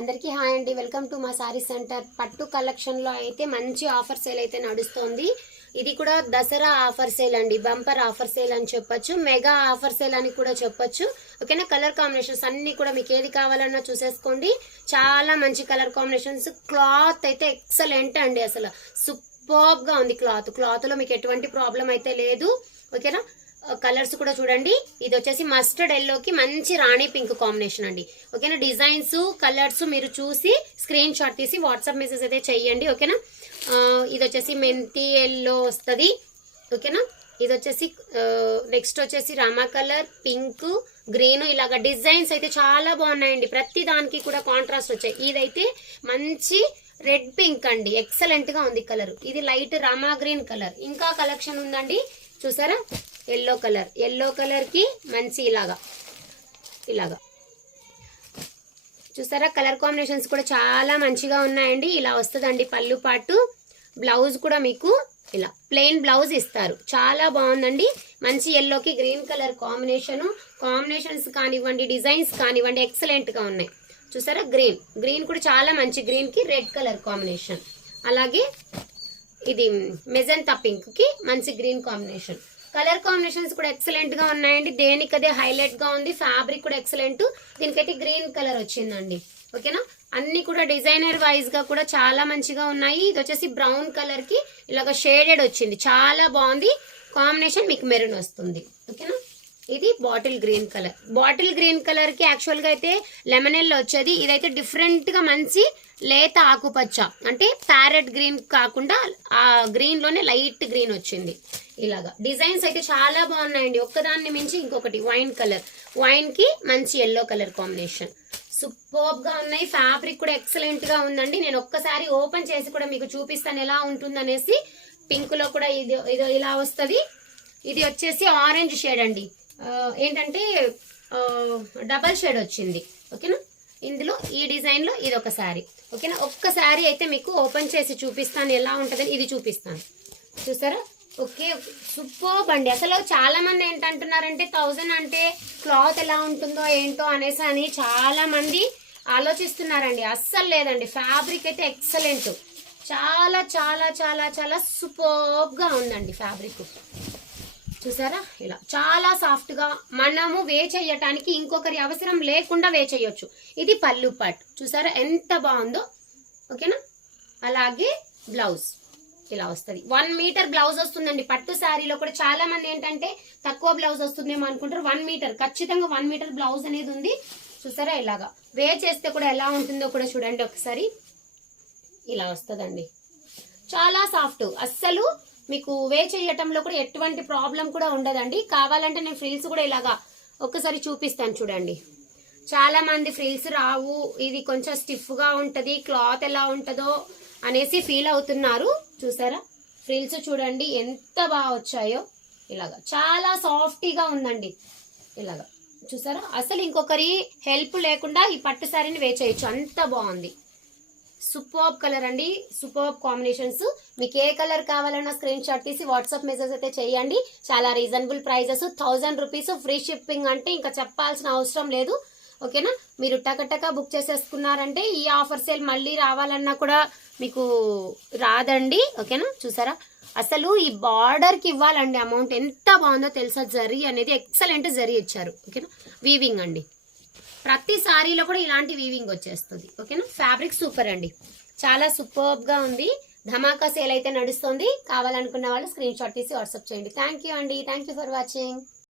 అందరికీ హాయ్ అండి, welcome to మా సారీ సెంటర్. పట్టు కలెక్షన్ లో అయితే మంచి ఆఫర్ సేల్ అయితే నడుస్తుంది. ఇది కూడా దసరా ఆఫర్ సేల్ అండి, బంపర్ ఆఫర్ సేల్ అని చెప్పొచ్చు, మెగా ఆఫర్ సేల్ అని కూడా చెప్పొచ్చు. ఓకేనా, కలర్ కాంబినేషన్స్ అన్ని కూడా మీకు ఏది కావాలన్నా చూసేసుకోండి. చాలా మంచి కలర్ కాంబినేషన్స్. క్లాత్ అయితే ఎక్సలెంట్ అండి, అసలు సూపర్బ్ గా ఉంది. క్లాత్ లో మీకు ఎటువంటి ప్రాబ్లం అయితే లేదు. ఓకేనా, కలర్స్ కూడా చూడండి. ఇది వచ్చేసి మస్టర్డ్ ఎల్లోకి మంచి రాణి పింక్ కాంబినేషన్ అండి. ఓకేనా, డిజైన్స్ కలర్స్ మీరు చూసి స్క్రీన్ షాట్ తీసి వాట్సాప్ మెసేజ్ అయితే చెయ్యండి. ఓకేనా, ఇది వచ్చేసి మెంతి ఎల్లో వస్తుంది. ఓకేనా, ఇది వచ్చేసి నెక్స్ట్ వచ్చేసి రామా కలర్, పింక్, గ్రీన్, ఇలాగా డిజైన్స్ అయితే చాలా బాగున్నాయండి. ప్రతి దానికి కూడా కాంట్రాస్ట్ వచ్చాయి. ఇదైతే మంచి రెడ్ పింక్ అండి, ఎక్సలెంట్ గా ఉంది కలర్. ఇది లైట్ రామా గ్రీన్ కలర్. ఇంకా కలెక్షన్ ఉందండి, చూసారా? ఎల్లో కలర్ కి మంచి ఇలాగా చూసారా? కలర్ కాంబినేషన్స్ కూడా చాలా మంచిగా ఉన్నాయండి. ఇలా వస్తుందండి పళ్ళు పాటు. బ్లౌజ్ కూడా మీకు ఇలా ప్లెయిన్ బ్లౌజ్ ఇస్తారు. చాలా బాగుందండి. మంచి ఎల్లోకి గ్రీన్ కలర్ కాంబినేషన్స్ కానివ్వండి, డిజైన్స్ కానివ్వండి, ఎక్సలెంట్ గా ఉన్నాయి. చూసారా? గ్రీన్ కూడా చాలా మంచి, గ్రీన్ కి రెడ్ కలర్ కాంబినేషన్. అలాగే ఇది మెజంతా పింక్ కి మంచి గ్రీన్ కాంబినేషన్. కలర్ కాంబినేషన్స్ కూడా ఎక్సలెంట్ గా ఉన్నాయండి. దేనికదే హైలైట్ గా ఉంది. ఫ్యాబ్రిక్ కూడా ఎక్సలెంట్. దీనికైతే గ్రీన్ కలర్ వచ్చిందండి. ఓకేనా, అన్ని కూడా డిజైనర్ వైజ్ గా కూడా చాలా మంచిగా ఉన్నాయి. ఇది వచ్చేసి బ్రౌన్ కలర్ కి ఇలాగ షేడెడ్ వచ్చింది, చాలా బాగుంది కాంబినేషన్. మీకు మెరూన్ వస్తుంది. ఓకేనా, ఇది బాటిల్ గ్రీన్ కలర్ కి యాక్చువల్ గా అయితే లెమన్ ఎల్లో వచ్చేది. ఇదైతే డిఫరెంట్ గా మంచి లేత ఆకుపచ్చ, అంటే ప్యారెట్ గ్రీన్ కాకుండా ఆ గ్రీన్ లోనే లైట్ గ్రీన్ వచ్చింది. ఇలాగా డిజైన్స్ అయితే చాలా బాగున్నాయండి. ఒక్కదాన్ని మించి ఇంకొకటి. వైన్ కి మంచి ఎల్లో కలర్ కాంబినేషన్ సూపర్బ్ గా ఉన్నాయి. ఫ్యాబ్రిక్ కూడా ఎక్సలెంట్ గా ఉందండి. నేను ఒక్కసారి ఓపెన్ చేసి కూడా మీకు చూపిస్తాను ఎలా ఉంటుందనేసి. పింక్ లో కూడా ఇది ఇలా వస్తుంది. ఇది వచ్చేసి ఆరెంజ్ షేడ్ అండి, ఏంటంటే డబల్ షేడ్ వచ్చింది. ఓకేనా, ఇందులో ఈ డిజైన్ లో ఇది ఒక శారీ. ఓకేనా, ఒక్కసారి అయితే మీకు ఓపెన్ చేసి చూపిస్తాను ఎలా ఉంటుందని. ఇది చూపిస్తాను, చూసారా? ఓకే, సూపర్బ్ అండి. అసలు చాలా మంది ఏంటంటున్నారంటే 1000 అంటే క్లాత్ ఎలా ఉంటుందో ఏంటో అనేసి అని చాలా మంది ఆలోచిస్తున్నారండి. అస్సలు లేదండి, ఫ్యాబ్రిక్ అయితే ఎక్సలెంట్. చాలా చాలా చాలా చాలా సూపర్బ్ గా ఉందండి ఫ్యాబ్రిక్. చూసారా? ఇలా చాలా సాఫ్ట్ గా మనము వే చేయటానికి ఇంకొకరి అవసరం లేకుండా వే చేయొచ్చు. ఇది పళ్ళు పార్ట్. చూసారా ఎంత బాగుందో? ఓకేనా, అలాగే బ్లౌజ్ ఇలా వస్తుంది. 1 మీటర్ బ్లౌజ్ వస్తుందండి. పట్టు శారీలో కూడా చాలా మంది ఏంటంటే తక్కువ బ్లౌజ్ వస్తుందేమో అనుకుంటారు. 1 మీటర్ ఖచ్చితంగా 1 మీటర్ బ్లౌజ్ అనేది ఉంది. చూసారా? ఇలాగా వే చేస్తే కూడా ఎలా ఉంటుందో కూడా చూడండి ఒకసారి. ఇలా వస్తుందండి, చాలా సాఫ్ట్. అస్సలు మీకు వే చేయటంలో కూడా ఎటువంటి ప్రాబ్లం కూడా ఉండదండి. కావాలంటే నేను ఫ్రిల్స్ కూడా ఇలాగా ఒక్కసారి చూపిస్తాను చూడండి. చాలా మంది ఫ్రిల్స్ రావు, ఇది కొంచెం స్టిఫ్ గా ఉంటది, క్లాత్ ఎలా ఉంటుందో అనేసి ఫీల్ అవుతున్నారు. చూసారా? ఫ్రిల్స్ చూడండి ఎంత బాగా వచ్చాయో. ఇలాగా చాలా సాఫ్టీగా ఉందండి. ఇలాగా చూసారా? అసలు ఇంకొకరి హెల్ప్ లేకుండా ఈ పట్టు శారీని వే చేయొచ్చు, అంత బాగుంది. సూపర్బ్ కలర్ అండి, సూపర్బ్ కాంబినేషన్స్. మీకు ఏ కలర్ కావాలన్నా స్క్రీన్ షాట్ తీసి వాట్సాప్ మెసేజ్ అయితే చేయండి. చాలా reasonable prices, 1000 rupees free shipping, అంటే ఇంకా చెప్పాల్సిన అవసరం లేదు. ఓకేనా, మీరు టకటక బుక్ చేసేసుకున్నారంటే ఈ ఆఫర్ సేల్ మళ్ళీ రావాలన్నా కూడా మీకు రాదండి. ఓకేనా, చూసారా? అసలు ఈ బార్డర్ కి ఇవ్వాలండి అమౌంట్. ఎంత బాగుందో తెలుసా? జరీ అనేది ఎక్సలెంట్ జరీ ఇచ్చారు. ఓకేనా, వీవింగ్ అండి. ప్రతి సారీలో కూడా ఇలాంటి వీవింగ్ వచ్చేస్తుంది. ఓకేనా, ఫ్యాబ్రిక్ సూపర్ అండి, చాలా సూపర్బ్ గా ఉంది. ధమాకా సేల్ అయితే నడుస్తుంది. కావాలనుకున్న వాళ్ళు స్క్రీన్ షాట్ తీసి వాట్సాప్ చేయండి. థ్యాంక్ యూ అండి, థ్యాంక్ యూ ఫర్ వాచింగ్.